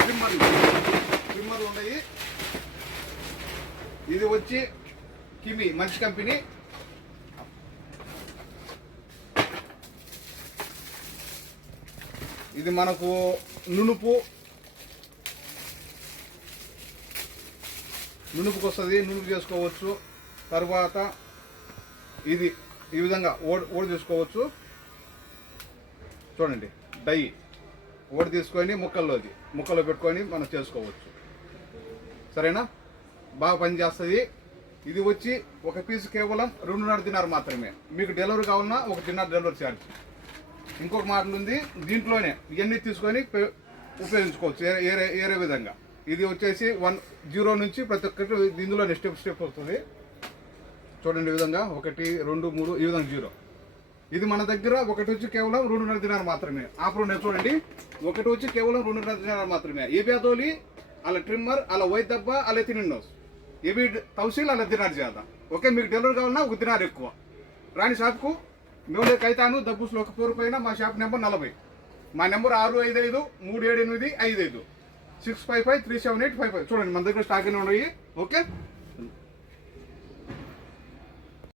ట్రిమ్మర్లు ఉన్నాయి. ఇది వచ్చి కిమి మంచి కంపెనీ. ఇది మనకు నునుపుకు వస్తుంది, నునుపు చేసుకోవచ్చు. తర్వాత ఇది ఈ విధంగా ఓడి తీసుకోవచ్చు. చూడండి, డై ఓడి తీసుకొని ముక్కల్లో పెట్టుకొని మనం చేసుకోవచ్చు. సరేనా, బాగా పనిచేస్తుంది. ఇది వచ్చి ఒక పీస్ కేవలం 2.5 దినార్ మాత్రమే. మీకు డెలివరీ కావాలన్నా 1 దినార్ డెలివరీ ఛార్జ్. ఇంకొక మాటలు ఉంది, దీంట్లోనే ఇవన్నీ తీసుకొని ఉపయోగించుకోవచ్చు ఏరే విధంగా. ఇది వచ్చేసి 0 నుంచి ప్రతి ఒక్కటి ఇందులోనే స్టెప్ వస్తుంది. చూడండి ఈ విధంగా 1 2 3 ఈ విధంగా 0. ఇది మన దగ్గర ఒకటి వచ్చి కేవలం 2.5 దినార్ మాత్రమే. ఆఫర్ ఉన్నాయి చూడండి, ఒకటి వచ్చి కేవలం 2.5 దినార్ మాత్రమే. ఏ బ్యాదోలి అలా ట్రిమ్మర్ అలా వైట్ డబ్బా అలా తినిండోస్ ఏవి తౌసీల్ అలా దినార్ చేద్దాం. ఓకే, మీకు డెలివరీ కావాలన్నా 1 దినార్ ఎక్కువ. రాణి షాప్కు మేము కైతాను దబ్బుస్లో ఒక ఫ్లోర్ పైన. మా షాప్ నెంబర్ 40. మా నెంబర్ 655-378-55 655-378-55. చూడండి మన దగ్గర స్టాక్ ఉన్నాయి. ఓకే.